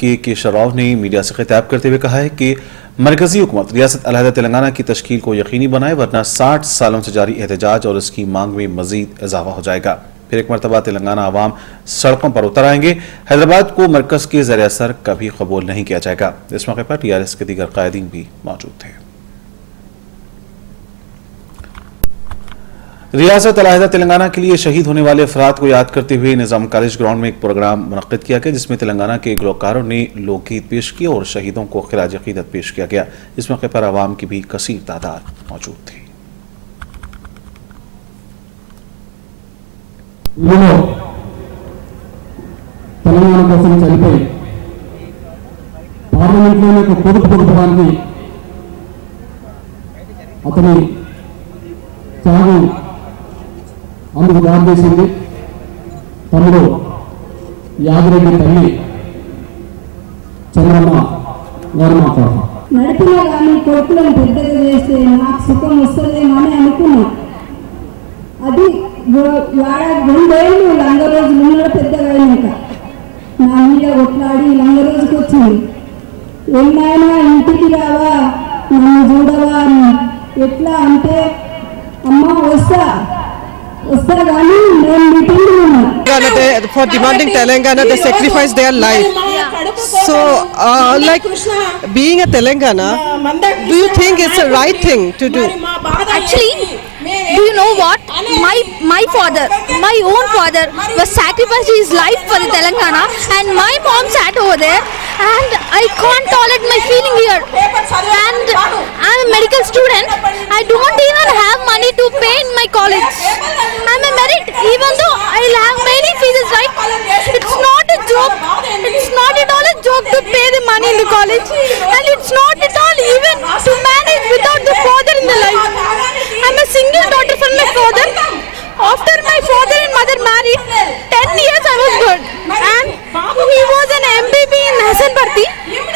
के शराव ने मीडिया से खिताब करते हुए कहा है कि मरकजी हुकूमत रियासत अलहदा तेलंगाना की तश्कील को यकीनी बनाए, वरना 60 सालों से जारी एहतजाज और इसकी मांग में मजीद इजाफा हो जाएगा। फिर एक मरतबा तेलंगाना आवाम सड़कों पर उतर आएंगे। हैदराबाद को मरकज के ज़रिए असर कभी कबूल नहीं किया जाएगा। इस मौके पर TRS के दीगर कायदीन भी मौजूद थे। रियासत अलहदा तेलंगाना के लिए शहीद होने वाले अफराद को याद करते हुए निजाम कॉलेज ग्राउंड में एक प्रोग्राम मुनक्किद किया गया, जिसमें तेलंगाना के गुलकारों ने लोकगीत पेश किए और शहीदों को खिराज अकीदत पेश किया गया। इस मौके पर आवाम की भी कसीर तादाद मौजूद थी। తెలంగాణ కోసం చనిపోయి పార్లమెంట్లోనే ఒక కొడుకు పుట్టడానికి అతని చావు అందుకు దారితీసింది. తమ్ముడు యాదిరెడ్డి తల్లి చంద్రమ్మ గారు మాట్లాడతారు. నడిపినా కానీ కొడుకులను పెద్దగా చేస్తే నాకు సుఖం వస్తుందేమో అని అనుకున్నా. అది 2 ఏళ్ళు లంగ రోజు ముందు పెద్దగా అయినాక నా మీద కొట్లాడి లంగ రోజుకి వచ్చింది. ఏమైనా ఇంటికి రావా, నన్ను చూడవా అని. ఎట్లా అంటే అమ్మ వస్తా కానీ నేను మీటింగ్ ఉన్నా. For demanding Telangana, they sacrificed their life. So, like being a Telangana, do you think it's the right thing to do? Actually, do you know what? My father, my own father, was sacrificing his life for the Telangana, and my mom sat over there, and I can't tolerate my feeling here. And I'm a medical student. I don't even have money to pay in my college. I'm a merit, even though I'll have many fees, right? It's not a joke. It's not at all a joke to pay the money in the college, and it's not at all even to manage without the father in the life. I'm a single daughter from my father. After my father and mother married, 10 years I was good, and he was an MBB in Hasanparti,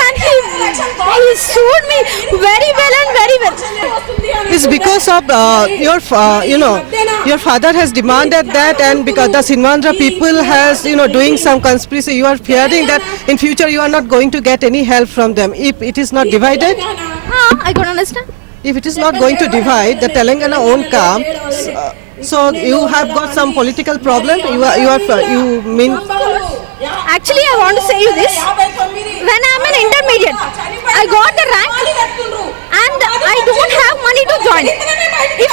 and he sued me very well and very well. It's because of your father has demanded that, and because the Sinwandra people has doing some conspiracy. You are fearing that in future you are not going to get any help from them if it is not divided. I don't understand. If it is not going to divide, the Telangana won't come. So you have got some political problem. You mean? Actually, I want to say you this. When I'm an intermediate, I got the rank, and I don't have money to join. If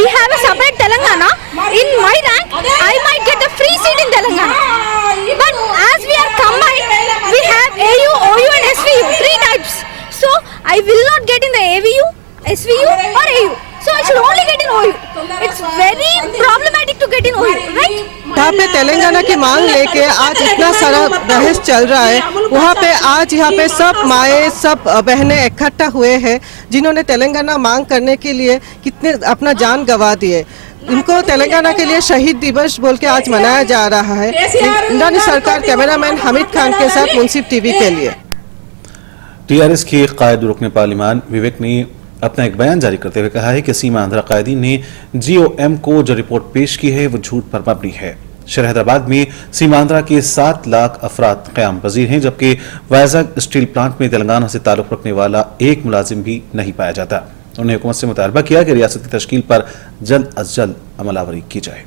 we have a separate Telangana, in my rank, I might get a free seat in Telangana. But as we are combined, we have AU, OU and SVU, 3 types. So I will not get in the AVU, SVU or AU. So I should only get in OU. It's very problematic to get in OU, right? यहाँ पे तेलंगाना की मांग लेके आज इतना सारा बहस चल रहा है, वहाँ पे आज यहाँ पे सब माएँ सब बहनें इकट्ठा हुए हैं जिन्होंने तेलंगाना मांग करने के लिए कितने अपना जान गंवा दिए। इनको तेलंगाना के लिए शहीद दिवस बोल के आज मनाया जा रहा है। इंद्रानी सरकार, कैमरामैन हामिद खान के साथ मुंसिफ टीवी के लिए। TRS के कायद रुकन पार्लिमान विवेक ने अपना एक बयान जारी करते हुए कहा है कि सीमा आंध्रा कायदीन ने GOM को जो रिपोर्ट पेश की है वो झूठ पर मबनी है। शहर हैदराबाद में सीमा आंध्रा के 7 लाख अफराद क़याम पजीर हैं, जबकि वाइजाग स्टील प्लांट में तेलंगाना से ताल्लुक़ रखने वाला एक मुलाजिम भी नहीं पाया जाता। उन्होंने हुकूमत से मुतालबा किया कि रियासत की तश्कील पर जल्द अज जल्द अमलावरी की जाए।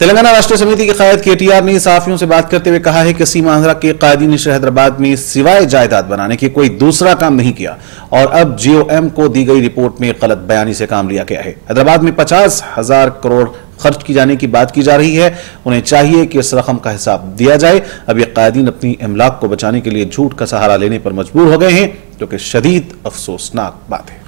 तेलंगाना राष्ट्रीय समिति के कायद KTR ने सहाफियों से बात करते हुए कहा है कि सीमा आंध्रा के कायदीन ने शहर हैदराबाद में सिवाय जायदाद बनाने के कोई दूसरा काम नहीं किया और अब GOM को दी गई रिपोर्ट में गलत बयानी से काम लिया गया है। हैदराबाद में 50,000 करोड़ खर्च की जाने की बात की जा रही है। उन्हें चाहिए कि इस रकम का हिसाब दिया जाए। अब ये कायदीन अपनी इमलाक को बचाने के लिए झूठ का सहारा लेने पर मजबूर हो गए हैं, जो कि शदीद अफसोसनाक बात है।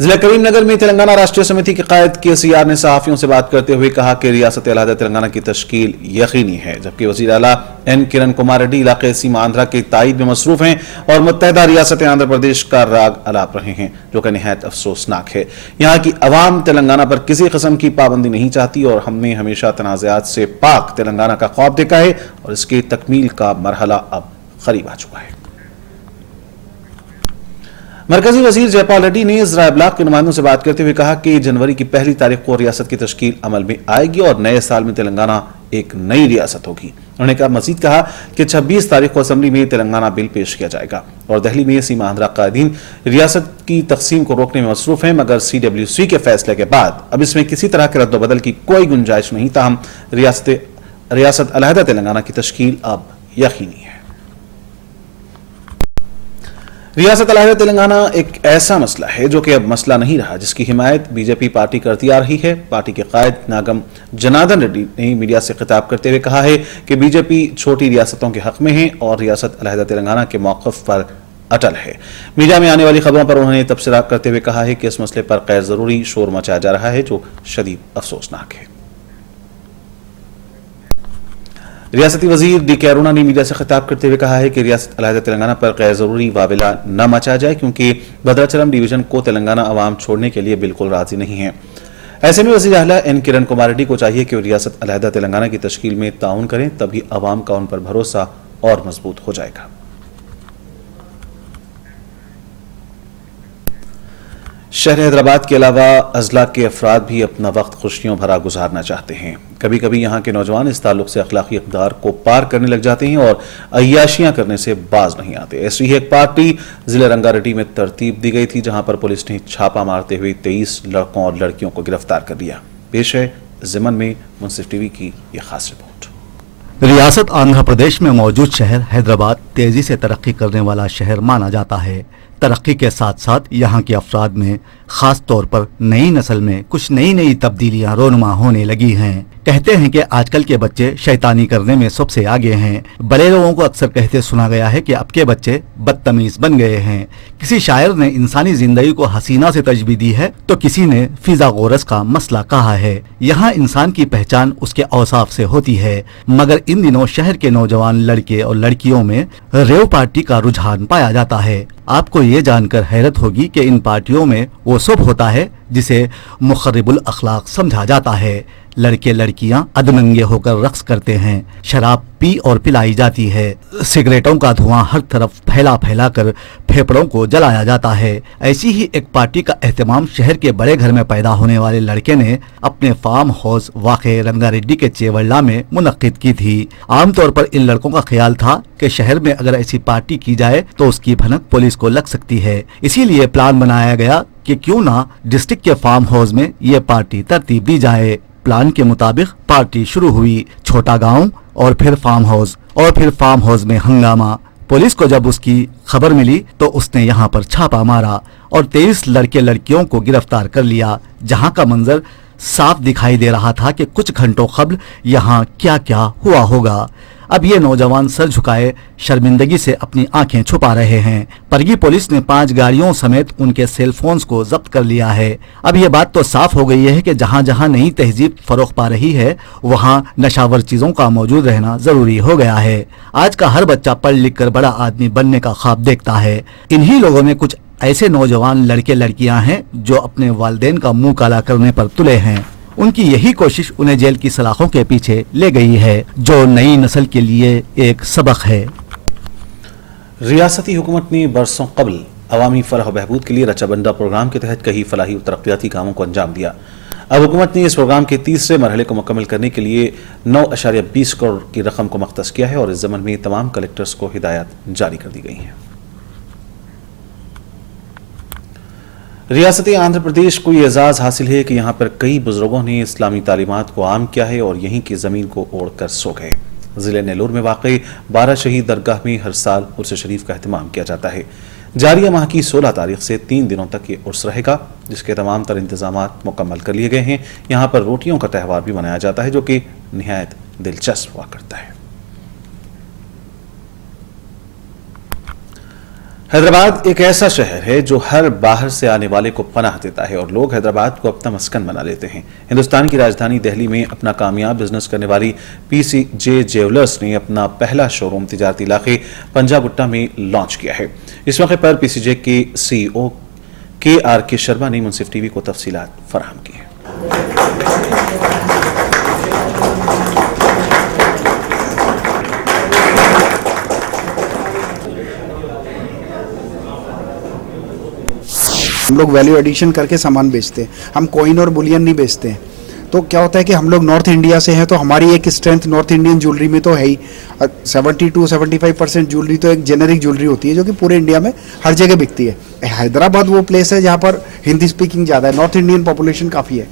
जिला करीमनगर में तेलंगाना राष्ट्रीय समिति के कायद KCR ने सहाफियों से बात करते हुए कहा कि रियासत अलहदा तेलंगाना की तश्कील यकीनी है, जबकि वजीर आला N किरण कुमार रेड्डी इलाके सीमा आंध्रा के तायद में मसरूफ हैं और मुत्तहदा रियासत आंध्र प्रदेश का राग अलाप रहे हैं, जो कि निहायत अफसोसनाक है। यहाँ की अवाम तेलंगाना पर किसी किस्म की पाबंदी नहीं चाहती और हमने हमेशा तनाज़ात से पाक तेलंगाना का ख्वाब देखा है और इसके तकमील का मरहला अब करीब आ चुका है। मरकजी वजीर जयपाल रेड्डी ने ज़राए इब्लाग के नुमाइंदों से बात करते हुए कहा कि जनवरी की पहली तारीख को रियासत की तश्कील अमल में आएगी और नए साल में तेलंगाना एक नई रियासत होगी। उन्होंने मजीद कहा कि 26 तारीख को असम्बली में तेलंगाना बिल पेश किया जाएगा और दिल्ली में सीमा आंध्रा कायदीन रियासत की तकसीम को रोकने में मसरूफ हैं, मगर CWC के फैसले के बाद अब इसमें किसी तरह के रद्दोबदल की कोई गुंजाइश नहीं। ताहम रियासत अलहदा तेलंगाना की तश्कील अब यकीनी है। रियासत अलहदा तेलंगाना एक ऐसा मसला है जो कि अब मसला नहीं रहा, जिसकी हिमायत बीजेपी पार्टी करती आ रही है। पार्टी के कायद नागम जनार्दन रेड्डी ने मीडिया से खिताब करते हुए कहा है कि बीजेपी छोटी रियासतों के हक में है और रियासत अलहदा तेलंगाना के मौक़िफ़ पर अटल है। मीडिया में आने वाली खबरों पर उन्होंने तबसरा करते हुए कहा है कि इस मसले पर गैर ज़रूरी शोर मचाया जा रहा है, जो शदीद अफसोसनाक है। रियासती वजीर DK अरुणा ने मीडिया से खिताब करते हुए कहा है कि रियासत अलहदा तेलंगाना पर गैर जरूरी वाविला न मचाया जाए, क्योंकि भद्राचलम डिवीजन को तेलंगाना अवाम छोड़ने के लिए बिल्कुल राजी नहीं है। ऐसे में वज़ीर आला N किरण कुमार रेड्डी को चाहिए कि वो रियासत अलहदा तेलंगाना की तश्कील में ताउन करें, तभी अवाम का उन पर भरोसा और मजबूत हो जाएगा। शहर हैदराबाद के अलावा अजला के अफराद भी अपना वक्त खुशियों भरा गुजारना चाहते हैं। कभी कभी यहाँ के नौजवान इस ताल्लुक से अखलाकी इक़दार को पार करने लग जाते हैं और अय्याशियां करने से बाज नहीं आते। ऐसी ही एक पार्टी जिला रंगारेड्डी में तरतीब दी गई थी, जहां पर पुलिस ने छापा मारते हुए 23 लड़कों और लड़कियों को गिरफ्तार कर लिया। पेश है ज़मन में मुंसिफ टीवी की ये खास रिपोर्ट। रियासत आंध्र प्रदेश में मौजूद शहर हैदराबाद तेजी से तरक्की करने वाला शहर माना जाता है। तरक्की के साथ साथ यहाँ के अफराद में खास तौर पर नई नस्ल में कुछ नई तब्दीलियां रोनुमा होने लगी हैं। कहते हैं कि आजकल के बच्चे शैतानी करने में सबसे आगे हैं। बड़े लोगों को अक्सर कहते सुना गया है कि अब के बच्चे बदतमीज बन गए हैं। किसी शायर ने इंसानी जिंदगी को हसीना से तशबीह दी है, तो किसी ने फिजा गोरस का मसला कहा है। यहाँ इंसान की पहचान उसके औसाफ से होती है, मगर इन दिनों शहर के नौजवान लड़के और लड़कियों में रेव पार्टी का रुझान पाया जाता है। आपको ये जानकर हैरत होगी कि इन पार्टियों में वो सब होता है जिसे मुखर्रिबुल अखलाक समझा जाता है। लड़के लड़कियां अधनंगे होकर रक्स करते हैं, शराब पी और पिलाई जाती है, सिगरेटों का धुआं हर तरफ फैला कर फेफड़ों को जलाया जाता है। ऐसी ही एक पार्टी का एहतमाम शहर के बड़े घर में पैदा होने वाले लड़के ने अपने फार्म हाउस वाक़े रंगारेड्डी के चेवल्ला में मुनक्किद की थी। आमतौर पर इन लड़कों का ख्याल था कि शहर में अगर ऐसी पार्टी की जाए तो उसकी भनक पुलिस को लग सकती है। इसीलिए प्लान बनाया गया कि क्यों ना डिस्ट्रिक्ट के फार्म हाउस में ये पार्टी तरतीब दी जाए। प्लान के मुताबिक पार्टी शुरू हुई। छोटा गांव और फिर फार्म हाउस में हंगामा। पुलिस को जब उसकी खबर मिली तो उसने यहां पर छापा मारा और 23 लड़के लड़कियों को गिरफ्तार कर लिया। जहां का मंजर साफ दिखाई दे रहा था कि कुछ घंटों कबल यहां क्या क्या हुआ होगा। अब ये नौजवान सर झुकाए शर्मिंदगी से अपनी आंखें छुपा रहे हैं। परगी पुलिस ने 5 गाड़ियों समेत उनके सेल फोन्स को जब्त कर लिया है। अब ये बात तो साफ हो गई है कि जहां जहां नई तहजीब फरोख पा रही है, वहां नशावर चीजों का मौजूद रहना जरूरी हो गया है। आज का हर बच्चा पढ़ लिख कर बड़ा आदमी बनने का ख्वाब देखता है। इन्हीं लोगों में कुछ ऐसे नौजवान लड़के लड़कियां हैं जो अपने वालिदैन का मुंह काला करने पर तुले हैं। उनकी यही कोशिश उन्हें जेल की सलाखों के पीछे ले गई है, जो नई नस्ल के लिए एक सबक है। रियासती हुकूमत ने बरसों कबल अवामी फलाह व बहबूद के लिए रचाबंदा प्रोग्राम के तहत कई फलाही और तरक्याती कामों को अंजाम दिया। अब हुकूमत ने इस प्रोग्राम के तीसरे मरहले को मुकम्मल करने के लिए 9.20 करोड़ की रकम को मख्तस किया है और इस ज़मन में तमाम कलेक्टर्स को हिदायत जारी कर दी गई हैं। रियासती आंध्र प्रदेश को ये एजाज़ हासिल है कि यहाँ पर कई बुजुर्गों ने इस्लामी तालीमात को आम किया है और यहीं की ज़मीन को ओढ़ कर सो गए। ज़िले नेल्लोर में वाक़ई 12 शहीद दरगाह में हर साल उर्स शरीफ का एहतमाम किया जाता है। जारिया माह की 16 तारीख से 3 दिनों तक ये उर्स रहेगा, जिसके तमाम तर इंतजामात मुकम्मल कर लिए गए हैं। यहाँ पर रोटियों का त्यौहार भी मनाया जाता है, जो कि निहायत दिलचस्प हुआ करता है। हैदराबाद एक ऐसा शहर है जो हर बाहर से आने वाले को पनाह देता है और लोग हैदराबाद को अपना मस्कन बना लेते हैं। हिंदुस्तान की राजधानी दिल्ली में अपना कामयाब बिजनेस करने वाली PCJ ज्वेलर्स ने अपना पहला शोरूम तिजारती इलाके पंजागुट्टा में लॉन्च किया है। इस मौके पर PCJ के CEO KRK शर्मा ने मुंसिफ टीवी को तफसीलात फराहम की है। हम लोग वैल्यू एडिशन करके सामान बेचते हैं, हम कॉइन और बुलियन नहीं बेचते हैं। तो क्या होता है कि हम लोग नॉर्थ इंडिया से हैं, तो हमारी एक स्ट्रेंथ नॉर्थ इंडियन ज्वेलरी में तो है ही। 70-75% ज्वेलरी तो एक जेनरिक ज्वेलरी होती है जो कि पूरे इंडिया में हर जगह बिकती है। हैदराबाद वो प्लेस है जहाँ पर हिंदी स्पीकिंग ज़्यादा है, नॉर्थ इंडियन पॉपुलेशन काफ़ी है,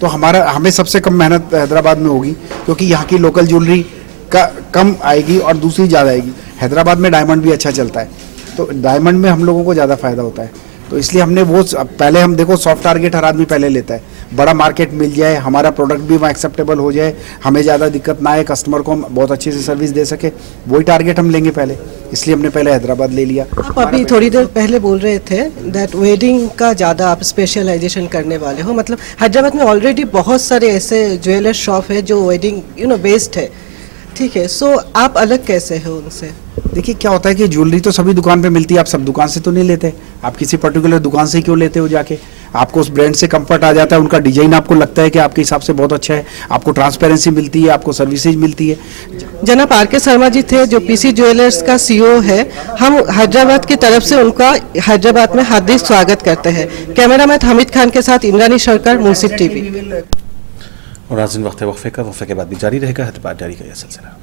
तो हमें सबसे कम मेहनत हैदराबाद में होगी, क्योंकि यहाँ की लोकल ज्वेलरी का कम आएगी और दूसरी ज़्यादा आएगी। हैदराबाद में डायमंड भी अच्छा चलता है, तो डायमंड में हम लोगों को ज़्यादा फ़ायदा होता है। तो इसलिए हमने वो पहले, हम देखो सॉफ्ट टारगेट हर आदमी पहले लेता है, बड़ा मार्केट मिल जाए, हमारा प्रोडक्ट भी वहाँ एक्सेप्टेबल हो जाए, हमें ज़्यादा दिक्कत ना आए, कस्टमर को हम बहुत अच्छे से सर्विस दे सके, वही टारगेट हम लेंगे पहले, इसलिए हमने पहले हैदराबाद ले लिया। आप अभी थोड़ी देर पहले बोल रहे थे दैट वेडिंग का ज़्यादा आप स्पेशलाइजेशन करने वाले हो, मतलब हैदराबाद में ऑलरेडी बहुत सारे ऐसे ज्वेलर शॉप है जो वेडिंग बेस्ड है, ठीक है, सो आप अलग कैसे हो उनसे? देखिए क्या होता है कि ज्वेलरी तो सभी दुकान पे मिलती है, आप सब दुकान से तो नहीं लेते, आप किसी पर्टिकुलर दुकान से क्यों लेते हो जाके? आपको उस ब्रांड से कंफर्ट आ जाता है, उनका डिजाइन आपको लगता है कि आपके हिसाब से बहुत अच्छा है, आपको ट्रांसपेरेंसी मिलती है, आपको सर्विसेज मिलती है। जनाब आर के शर्मा जी थे जो पीसी ज्वेलर्स का सीईओ है, हम हैदराबाद की तरफ से उनका हैदराबाद में हार्दिक स्वागत करते हैं। कैमरामैन हामिद खान के साथ इंद्रानी शर्कर, मुंसिफ टीवी। और नाज़रीन वक्त है वक्फे का, वक्फे के बाद भी जारी रहेगा हैदराबाद डायरी का यह सिलसिला।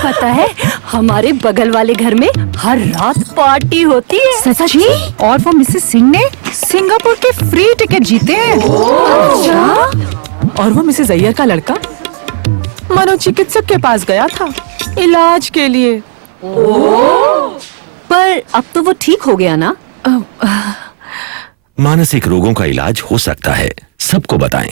पता है हमारे बगल वाले घर में हर रात पार्टी होती है। सच्ची? और वो मिसेस सिंह ने सिंगापुर के फ्री टिकट जीते हैं। अच्छा? और वो मिसेस अय्यर का लड़का मनोचिकित्सक के पास गया था इलाज के लिए। पर अब तो वो ठीक हो गया ना? मानसिक रोगों का इलाज हो सकता है, सबको बताएं।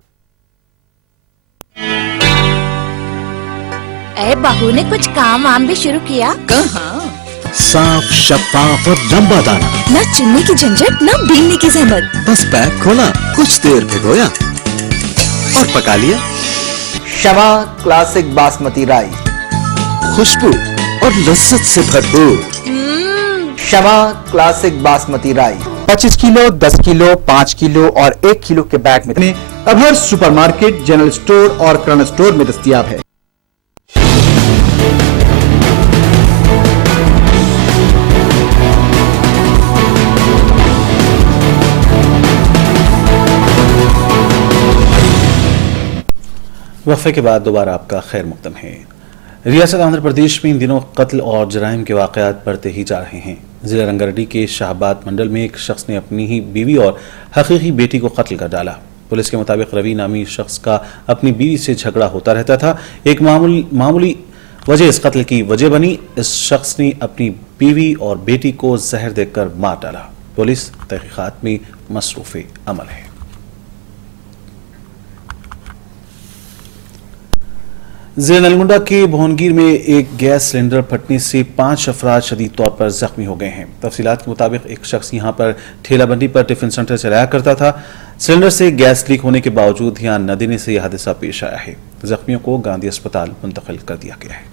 बहू ने कुछ काम वाम भी शुरू किया? कहाँ? साफ, शफाफ और लंबा दाना, न चुनने की झंझट, न बीनने की जहमत। बस पैक खोला, कुछ देर भिगोया और पका लिया। शवा क्लासिक बासमती राइस, खुशबू और लज्जत से भरपूर। Shawa classic basmati rice 25 kilo, 10 kilo, 5 kilo और 1 किलो के बैग में अब हर सुपरमार्केट, जनरल स्टोर और किराना स्टोर में दस्तयाब है। वक्फे के बाद दोबारा आपका खैर मुक़द्दम है। रियासत आंध्र प्रदेश में इन दिनों कत्ल और जराइम के वाक़यात बढ़ते ही जा रहे हैं। ज़िला रंगारेड्डी के शाहबाद मंडल में एक शख्स ने अपनी ही बीवी और हकीकी बेटी को कत्ल कर डाला। पुलिस के मुताबिक रवि नामी शख्स का अपनी बीवी से झगड़ा होता रहता था। एक मामूली वजह इस कत्ल की वजह बनी। इस शख्स ने अपनी बीवी और बेटी को जहर देकर मार डाला। पुलिस तहकीकात में मसरूफ़ अमल है। ज़िला नलगुंडा के भोनगीर में एक गैस सिलेंडर फटने से 5 अफराद शदीद तौर पर जख्मी हो गए हैं। तफसीलात के मुताबिक एक शख्स यहां पर ठेलाबंदी पर टिफिन सेंटर चलाया करता था। सिलेंडर से गैस लीक होने के बावजूद ध्यान न देने से यह हादसा पेश आया है। जख्मियों को गांधी अस्पताल मुंतकिल कर दिया गया है।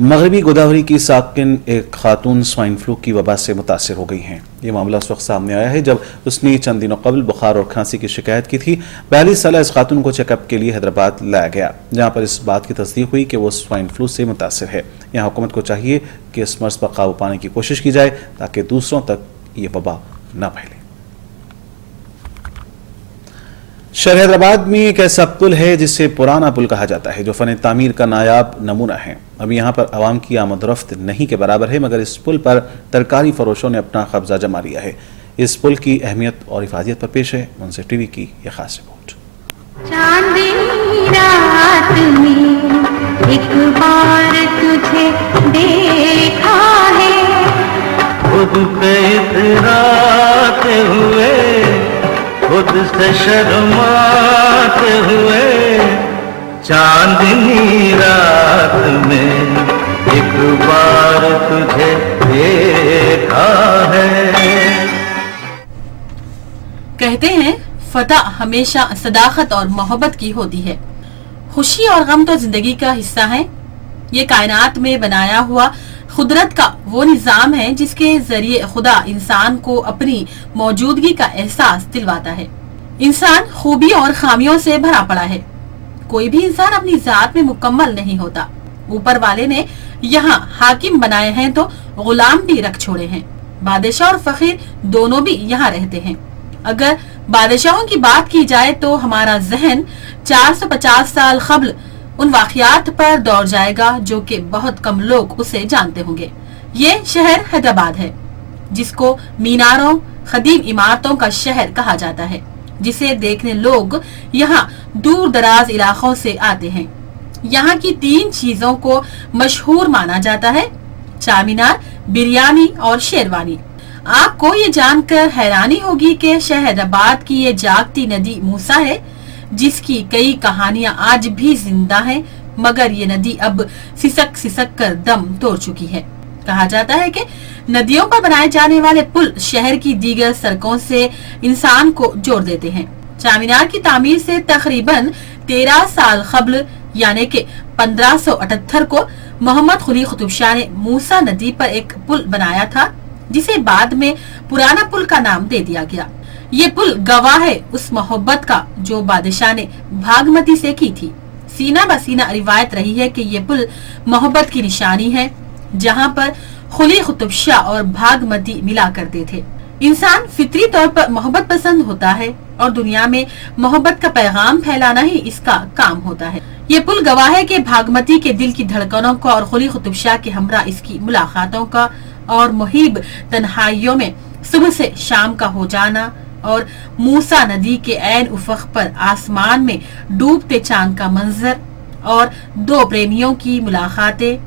मगरबी गोदावरी की साकिन एक खातून स्वाइन फ्लू की वबा से मुतासर हो गई हैं। ये मामला उस वक्त सामने आया है जब उसने चंद दिनों कबल बुखार और खांसी की शिकायत की थी। 42 साल इस खातून को चेकअप के लिए हैदराबाद लाया गया, जहां पर इस बात की तस्दीक हुई कि वो स्वाइन फ्लू से मुतासर है। यहाँ हुकूमत को चाहिए कि इस मर्ज पर काबू पाने की कोशिश की जाए ताकि दूसरों तक ये वबा न फैले। शहर हैदराबाद में एक ऐसा पुल है जिसे पुराना पुल कहा जाता है, जो फन तामीर का नायाब नमूना है। अभी यहाँ पर आवाम की आमदरफ्त नहीं के बराबर है, मगर इस पुल पर तरकारी फरोशों ने अपना कब्जा जमा लिया है। इस पुल की अहमियत और हिफाजत पर पेश है मुंसिफ टीवी की यह खास रिपोर्ट। चांदनी रात में एक बार तुझे देखा है, खुद पे इतराते हुए, खुद से शर्माते हुए, चांदनी रात में एक बार तुझे देखा है। कहते हैं फतह हमेशा सदाकत और मोहब्बत की होती है। खुशी और गम तो जिंदगी का हिस्सा है। ये कायनात में बनाया हुआ खुदरत का वो निजाम है जिसके जरिए खुदा इंसान को अपनी मौजूदगी का एहसास दिलवाता है। इंसान खूबी और खामियों से भरा पड़ा है। कोई भी इंसान अपनी जात में मुकम्मल नहीं होता। ऊपर वाले ने यहाँ हाकिम बनाए हैं तो गुलाम भी रख छोड़े हैं। बादशाह और फकीर दोनों भी यहाँ रहते हैं। अगर बादशाहों की बात की जाए तो हमारा जहन 450 साल कब्ल उन वाक़यात पर दौड़ जाएगा जो कि बहुत कम लोग उसे जानते होंगे। ये शहर हैदराबाद है, जिसको मीनारों, खदीम इमारतों का शहर कहा जाता है, जिसे देखने लोग यहाँ दूर दराज इलाकों से आते हैं। यहाँ की 3 चीजों को मशहूर माना जाता है: चामीनार, बिरयानी और शेरवानी। आपको ये जानकर हैरानी होगी कि शहर हैदराबाद की ये जागती नदी मूसा है, जिसकी कई कहानियां आज भी जिंदा हैं, मगर ये नदी अब सिसक सिसक कर दम तोड़ चुकी है। कहा जाता है कि नदियों पर बनाए जाने वाले पुल शहर की दीगर सड़कों से इंसान को जोड़ देते हैं। चामीनार की तामीर से तकरीबन 13 साल कब्ल यानी कि 1578 को मोहम्मद कुली कुतुब शाह ने मूसा नदी पर एक पुल बनाया था, जिसे बाद में पुराना पुल का नाम दे दिया गया। ये पुल गवाह है उस मोहब्बत का जो बादशाह ने भागमती से की थी। सीना बसीना रिवायत रही है कि ये पुल मोहब्बत की निशानी है, जहाँ पर कुली कुतुब शाह और भागमती मिला करते थे। इंसान फितरी तौर पर मोहब्बत पसंद होता है और दुनिया में मोहब्बत का पैगाम फैलाना ही इसका काम होता है। ये पुल गवाह है कि भागमती के दिल की धड़कनों का और कुली कुतुब शाह के हमरा इसकी मुलाकातों का और मुहिब तन्हाइयों में सुबह से शाम का हो जाना और मूसा नदी के ऐन उफक पर आसमान में डूबते चांद का मंजर और 2 प्रेमियों की मुलाकातें,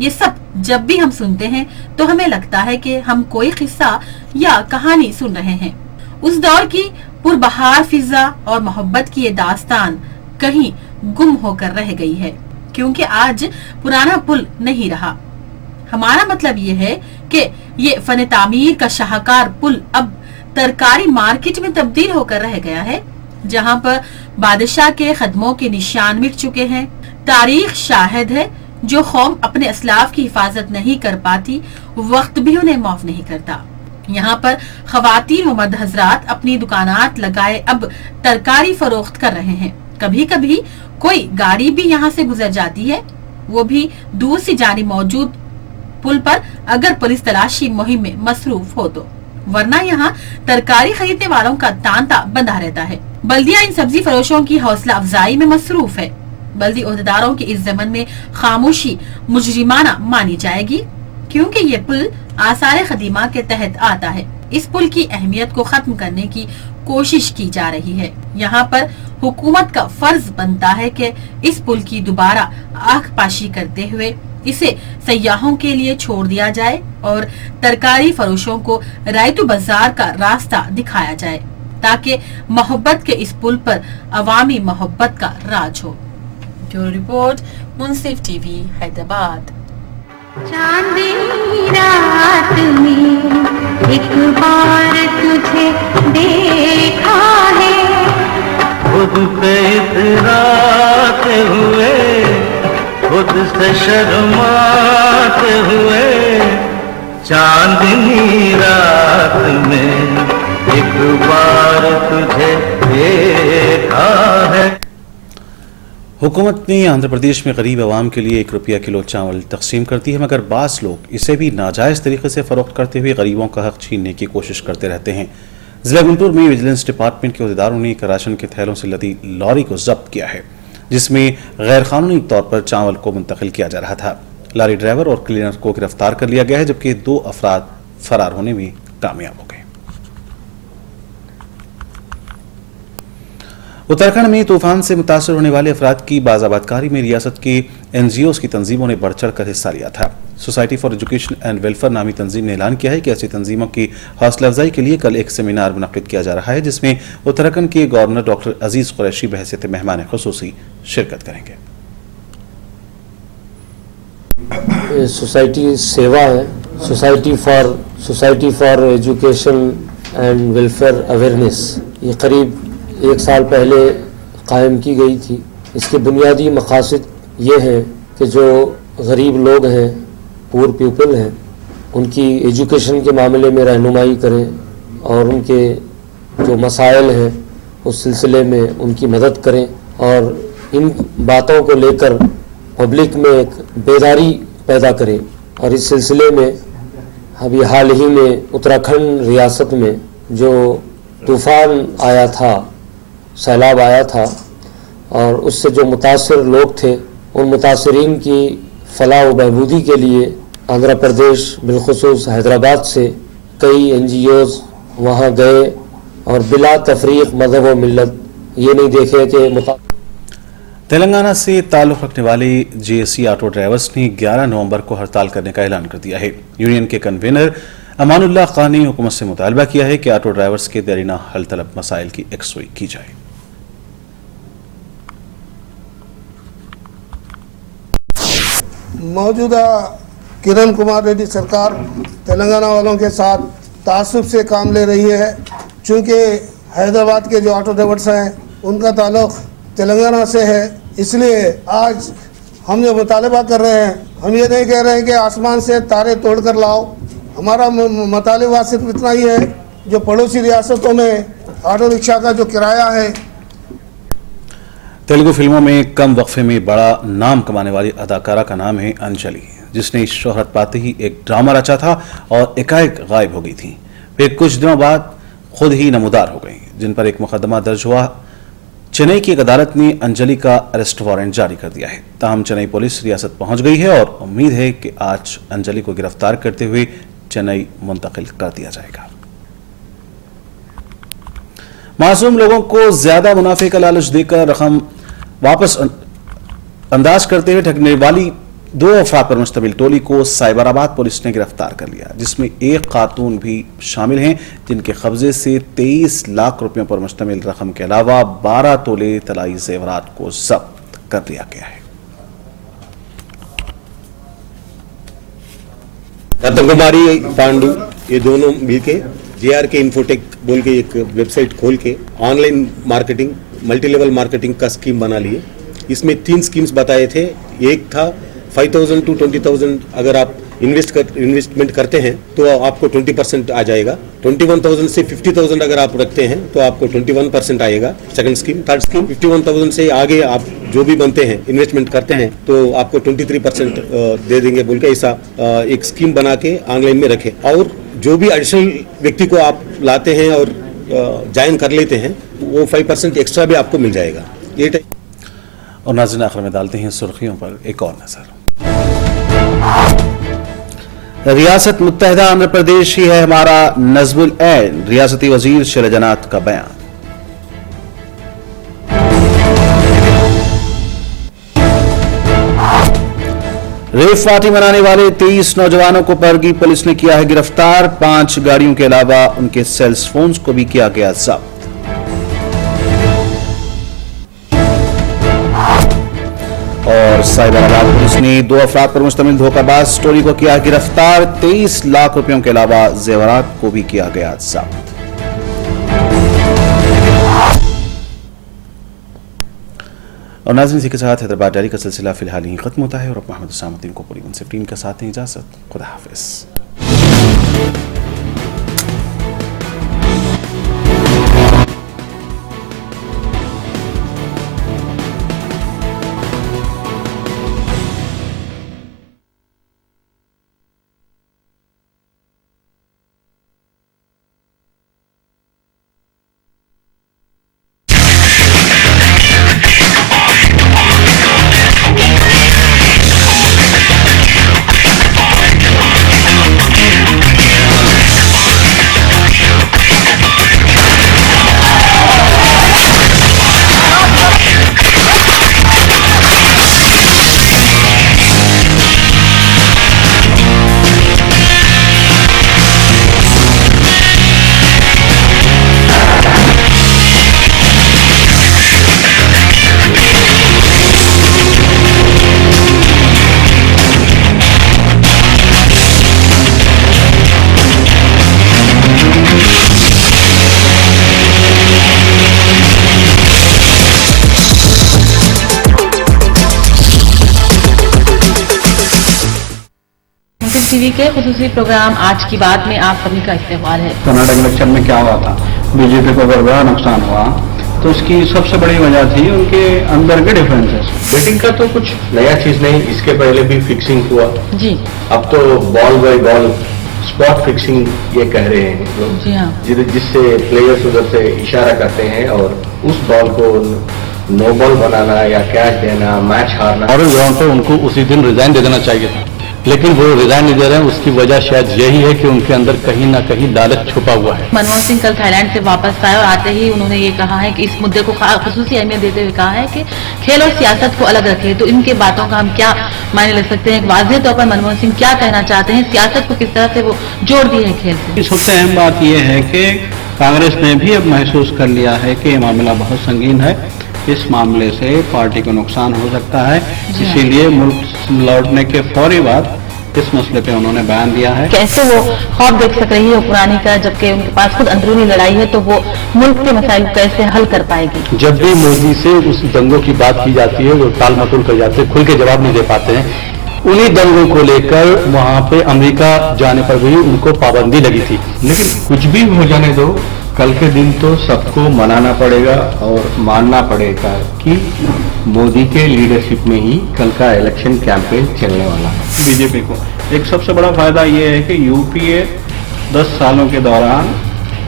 ये सब जब भी हम सुनते हैं तो हमें लगता है कि हम कोई किस्सा या कहानी सुन रहे हैं। उस दौर की पुरबहार फिजा और मोहब्बत की ये दास्तान कहीं गुम होकर रह गई है, क्योंकि आज पुराना पुल नहीं रहा। हमारा मतलब ये है कि ये फन तामीर का शाहकार पुल अब तरकारी मार्केट में तब्दील होकर रह गया है, जहाँ पर बादशाह के कदमों के निशान मिट चुके हैं। तारीख शाहिद है, जो कौम अपने असलाफ की हिफाजत नहीं कर पाती, वक्त भी उन्हें माफ नहीं करता। यहाँ पर खवातीन व मर्द हजरात अपनी दुकानात लगाए अब तरकारी फरोख्त कर रहे हैं। कभी कभी कोई गाड़ी भी यहाँ से गुजर जाती है, वो भी दूर से जानी मौजूद पुल पर, अगर पुलिस तलाशी मुहिम में मसरूफ हो तो, वरना यहाँ तरकारी खरीदने वालों का तांता बंधा रहता है। बल्दिया इन सब्जी फरोशों की हौसला अफजाई में मसरूफ है। बल्दी ओहदेदारों की इस ज़मन में खामोशी मुजरिमाना मानी जाएगी, क्योंकि ये पुल आसार खदीमा के तहत आता है। इस पुल की अहमियत को खत्म करने की कोशिश की जा रही है। यहाँ पर हुकूमत का फर्ज बनता है कि इस पुल की दोबारा आंख पाशी करते हुए इसे सयाहों के लिए छोड़ दिया जाए और तरकारी फरोशों को रायतु बाजार का रास्ता दिखाया जाए, ताकि मोहब्बत के इस पुल पर अवामी मोहब्बत का राज हो। ब्यूरो रिपोर्ट, मुंसिफ टीवी, हैदराबाद। चांदनी रात में एक बार तुझे देखा है, खुद पे इतराते हुए, खुद से शर्माते हुए, चांदनी रात में एक बार तुझे देखा है। हुकूमत ने आंध्र प्रदेश में गरीब आवाम के लिए 1 रुपया किलो चावल तकसीम करती है, मगर बास लोग इसे भी नाजायज़ तरीके से फ़रोख्त करते हुए गरीबों का हक छीनने की कोशिश करते रहते हैं। ज़िला गुंटूर में विजिलेंस डिपार्टमेंट के अहदेदारों ने एक राशन के थैलों से लदी लॉरी को जब्त किया है, जिसमें गैर कानूनी तौर पर चावल को मुंतकिल किया जा रहा था। लॉरी ड्राइवर और क्लीनर को गिरफ्तार कर लिया गया है, जबकि 2 अफराद फरार होने में कामयाब हो गए। उत्तराखंड में तूफान से मुतासर होने वाले अफराद की बाज़ाबादकारी में रियासत के NGOs की तंजीमों ने बढ़ चढ़ कर हिस्सा लिया था। Society for education and welfare नामी तंजीम ने ऐलान किया है कि ऐसी तंजीमों की हौसला अफजाई के लिए कल एक सेमिनार मुनक्किद किया जा रहा है, जिसमें उत्तराखंड के गवर्नर डॉक्टर अजीज कुरैशी बहैसियत मेहमान खुसूसी शिरकत करेंगे। सोसाइटी सेवा है, society for education and welfare awareness, ये करीब 1 साल पहले कायम की गई थी। इसके बुनियादी मकासद ये हैं कि जो गरीब लोग हैं पुअर पीपल हैं उनकी एजुकेशन के मामले में रहनुमाई करें और उनके जो मसाइल हैं उस सिलसिले में उनकी मदद करें और इन बातों को लेकर पब्लिक में एक बेदारी पैदा करें। और इस सिलसिले में अभी हाल ही में उत्तराखंड रियासत में जो तूफ़ान आया था, सैलाब आया था, और उससे जो मुतासर लोग थे उन मुतासरीन की फलाह व बहबूदी के लिए आंध्र प्रदेश बिलखुसूस हैदराबाद से कई NGOs वहाँ गए और बिला तफरीक मज़हब व मिल्लत ये नहीं देखे कि तेलंगाना से ताल्लुक़ रखने वाले JSC ऑटो ड्राइवर्स ने 11 नवंबर को हड़ताल करने का ऐलान कर दिया है। यूनियन के कन्वीनर अमानुल्लाह खान ने हुकूमत से मुतालबा किया है कि ऑटो ड्राइवर्स के देरीना हल तलब मसाइल की यकसुई की जाए। मौजूदा किरण कुमार रेड्डी सरकार तेलंगाना वालों के साथ तासुब से काम ले रही है। चूँकि हैदराबाद के जो ऑटो ड्राइवर्स हैं उनका ताल्लुक़ तेलंगाना से है, इसलिए आज हम जो मुतालबा कर रहे हैं, हम ये नहीं कह रहे हैं कि आसमान से तारे तोड़ कर लाओ। हमारा मुतालबा सिर्फ इतना ही है, जो पड़ोसी रियासतों में ऑटो रिक्शा का जो किराया है। तेलुगु फिल्मों में कम वक्फे में बड़ा नाम कमाने वाली अदाकारा का नाम है अंजलि, जिसने शोहरत पाते ही एक ड्रामा रचा था और एकाएक गायब हो गई थी। फिर कुछ दिनों बाद खुद ही नमूदार हो गई, जिन पर एक मुकदमा दर्ज हुआ। चेन्नई की एक अदालत ने अंजलि का अरेस्ट वारंट जारी कर दिया है। ताहम चेन्नई पुलिस रियासत पहुंच गई है और उम्मीद है कि आज अंजलि को गिरफ्तार करते हुए चेन्नई मुंतकिल कर दिया जाएगा। मासूम लोगों को ज्यादा मुनाफे का लालच देकर रकम वापस अंदाज करते हुए ठगने वाली 2 अफराद पर मुश्तमिल टोली को साइबराबाद पुलिस ने गिरफ्तार कर लिया, जिसमें एक खातून भी शामिल हैं, जिनके कब्जे से 23 लाख रुपयों पर मुश्तमिल रकम के अलावा 12 तोले तलाई जेवरात को जब्त कर लिया गया है। रतन कुमारी पांडु ये दोनों मिलके JRK इन्फोटेक बोल के एक वेबसाइट खोल के online marketing multi level marketing का स्कीम बना लिए। इसमें 3 स्कीम्स बताए थे। एक था 5,000 to 20,000 अगर आप इन्वेस्टमेंट करते हैं तो आपको 20% आ जाएगा। 21,000 से 50,000 अगर आप रखते हैं तो आपको 21% आएगा। Second scheme. थर्ड स्कीम 51,000 से आगे आप जो भी बनते हैं इन्वेस्टमेंट करते हैं तो आपको 23% दे देंगे बोल के ऐसा एक स्कीम बना के ऑनलाइन में रखे। और जो भी एडिशनल व्यक्ति को आप लाते हैं और ज्वाइन कर लेते हैं वो 5% एक्स्ट्रा भी आपको मिल जाएगा। ये और नाज़रीन आखिर में डालते हैं सुर्खियों पर एक और नजर। रियासत मुत्तहिदा आंध्र प्रदेश ही है हमारा नज़्मुल ऐन, रियासती वजीर शैलजानाथ का बयान। रेप पार्टी मनाने वाले 23 नौजवानों को परगी पुलिस ने किया है गिरफ्तार। 5 गाड़ियों के अलावा उनके सेल्स फोन्स को भी किया गया जब्त। और साइबराबाद पुलिस ने 2 अफराद पर मुश्तमिल धोखाबाज टोली को किया गिरफ्तार। 23 लाख रुपयों के अलावा जेवरात को भी किया गया जब्त। और नाज़रीन, इसी के साथ हैदराबाद डायरी का सिलसिला फिलहाल ही खत्म होता है और अब मोहम्मद हुसैन को पूरी मुंसिफ टीम के साथ इजाजत। खुदा हाफिज। न्यूज टीवी के खुसूसी प्रोग्राम आज की बात में आप सभी का इस्तेमाल है। कर्नाटक इलेक्शन में क्या हुआ था, बीजेपी को अगर बड़ा नुकसान हुआ तो उसकी सबसे बड़ी वजह थी उनके अंदर के डिफरेंसेस। बेटिंग का तो कुछ नया चीज नहीं, इसके पहले भी फिक्सिंग हुआ जी। अब तो ball by ball spot fixing ये कह रहे हैं लोग, जी हाँ। जिससे प्लेयर्स उधर से इशारा करते हैं और उस बॉल को नो बॉल बनाना या कैच देना, मैच हारना। और ग्राउंड पर उनको उसी दिन रिजाइन दे देना चाहिए था, लेकिन वो रिजाइन नहीं दे रहे हैं। उसकी वजह शायद यही है कि उनके अंदर कहीं ना कहीं लालच छुपा हुआ है। मनमोहन सिंह कल थाईलैंड से वापस आए और आते ही उन्होंने ये कहा है कि इस मुद्दे को खुसूसी अहमियत देते हुए कहा है कि खेल और सियासत को अलग रखें। तो इनके बातों का हम क्या मायने ले सकते हैं? वाज़ेह तौर पर मनमोहन सिंह क्या कहना चाहते हैं, सियासत को किस तरह से वो जोड़ दिए हैं खेल से? सबसे अहम बात यह है कि कांग्रेस ने भी अब महसूस कर लिया है कि ये मामला बहुत संगीन है, इस मामले से पार्टी को नुकसान हो सकता है। इसीलिए मुल्क लौटने के फौरी बाद इस मसले पे उन्होंने बयान दिया है। कैसे वो ख्वाब देख सक रही है पुरानी का, जबकि उनके पास खुद अंदरूनी लड़ाई है, तो वो मुल्क के मसाइल को कैसे हल कर पाएगी? जब भी मोदी से उस दंगों की बात की जाती है वो टाल मटोल कर जाते हैं, खुल के जवाब नहीं दे पाते हैं। उन्हीं दंगों को लेकर वहां पे अमेरिका जाने पर भी उनको पाबंदी लगी थी। लेकिन कुछ भी हो जाने दो, कल के दिन तो सबको मनाना पड़ेगा और मानना पड़ेगा कि मोदी के लीडरशिप में ही कल का इलेक्शन कैंपेन चलने वाला है। बीजेपी को एक सबसे बड़ा फायदा ये है कि यूपीए 10 सालों के दौरान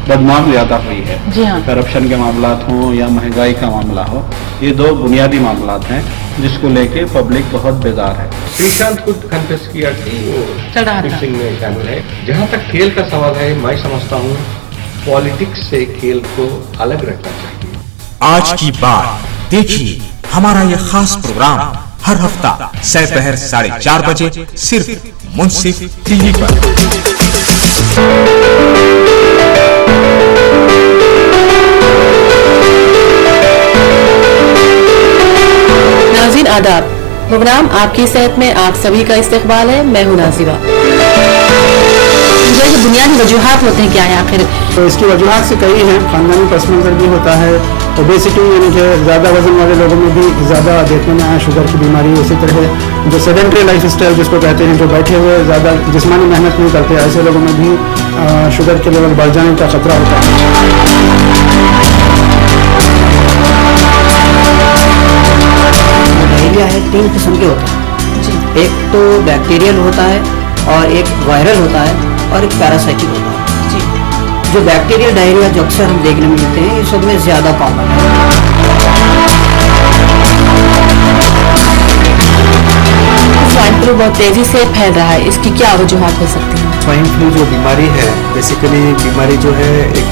बदनाम ज्यादा हुई है। जी हाँ। करप्शन के मामलात हों या महंगाई का मामला हो, ये दो बुनियादी मामलात हैं जिसको लेके पब्लिक बहुत बेजार है। श्रीशांत खुद कन्फेस किया कि वो फिक्सिंग में शामिल है। जहां तक खेल का सवाल है, मैं समझता हूँ पॉलिटिक्स से खेल को अलग रखना चाहिए। आज की बात देखिए हमारा यह खास प्रोग्राम हर हफ्ता दोपहर 4:30 बजे सिर्फ मुंसिफ टीवी पर। नाज़रीन आदाब, प्रोग्राम आपकी सेहत में आप सभी का इस्तकबाल है। मैं हूँ नाज़िबा। जो बुनियादी वजूहात होते हैं क्या है आखिर? तो इसकी वजूहात से कई हैं। खानदानी पस मंज़र भी होता है, ओबेसिटी यानी कि ज़्यादा वजन वाले लोगों में भी ज़्यादा देखने में आया शुगर की बीमारी। उसी तरह जो सेडेंटरी लाइफ स्टाइल जिसको कहते हैं, जो बैठे हुए ज़्यादा जिस्मानी मेहनत नहीं करते, ऐसे लोगों में भी शुगर के लेवल बढ़ जाने का खतरा होता है। डायरिया है 3 किस्म के होते हैं। एक तो बैक्टीरियल होता है और एक वायरल होता है और एक पैरासाइटिक होता है। जो बैक्टीरियल डायरिया जो अक्सर हम देखने में मिलते हैं, ये सब में ज़्यादा कॉमन है। स्वाइन फ्लू बहुत तेजी से फैल रहा है, इसकी क्या वजूहात हो सकती हैं? स्वाइन फ्लू जो बीमारी है, बेसिकली बीमारी जो है एक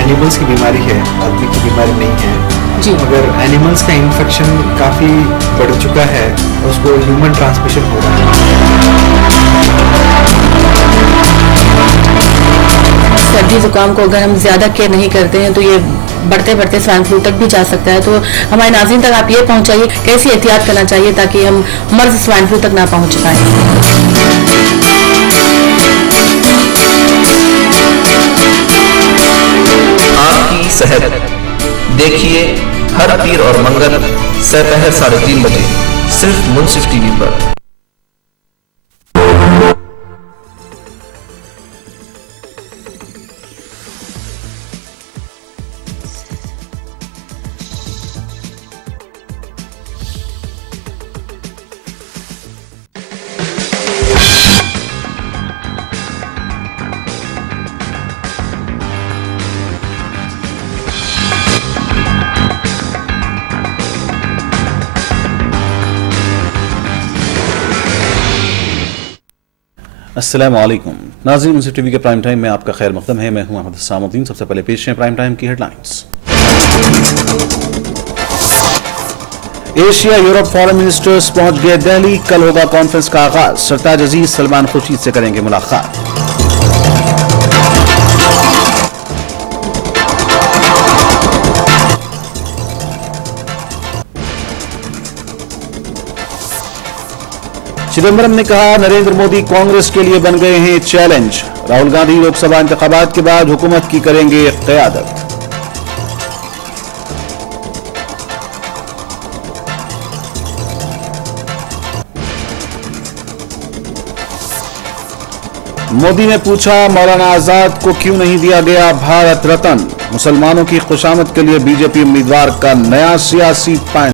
एनिमल्स की बीमारी है, आदमी की बीमारी नहीं है जी। मगर एनिमल्स का इन्फेक्शन काफ़ी बढ़ चुका है, उसको ह्यूमन ट्रांसमिशन हो रहा है। सर्दी जुकाम को अगर हम ज़्यादा केयर नहीं करते हैं तो ये बढ़ते बढ़ते स्वाइन फ्लू तक भी जा सकता है। तो हमारे नाज़रीन तक आप ये पहुंचाइए कैसी एहतियात करना चाहिए ताकि हम मर्ज स्वाइन फ्लू तक ना पहुंच पाए। आपकी सेहत देखिए हर पीर और मंगल दोपहर 3:30 बजे सिर्फ मुंसिफ टीवी पर। अस्सलाम वालेकुम नाज़रीन, मुंसिफ टीवी के प्राइम टाइम में आपका खैर मक़दम है। मैं हूं अहमद सामुद्दीन। सबसे पहले पेश है प्राइम टाइम की headlines. Asia Europe foreign ministers पहुंच गए दिल्ली, कल होगा कॉन्फ्रेंस का आगाज। सरताज अजीज सलमान खुर्शीद से करेंगे मुलाकात। चिदम्बरम ने कहा नरेंद्र मोदी कांग्रेस के लिए बन गए हैं चैलेंज। राहुल गांधी लोकसभा इंतखाबात के बाद हुकूमत की करेंगे क़यादत। मोदी ने पूछा मौलाना आजाद को क्यों नहीं दिया गया भारत रत्न। मुसलमानों की खुशामद के लिए बीजेपी उम्मीदवार का नया सियासी पैंतरा।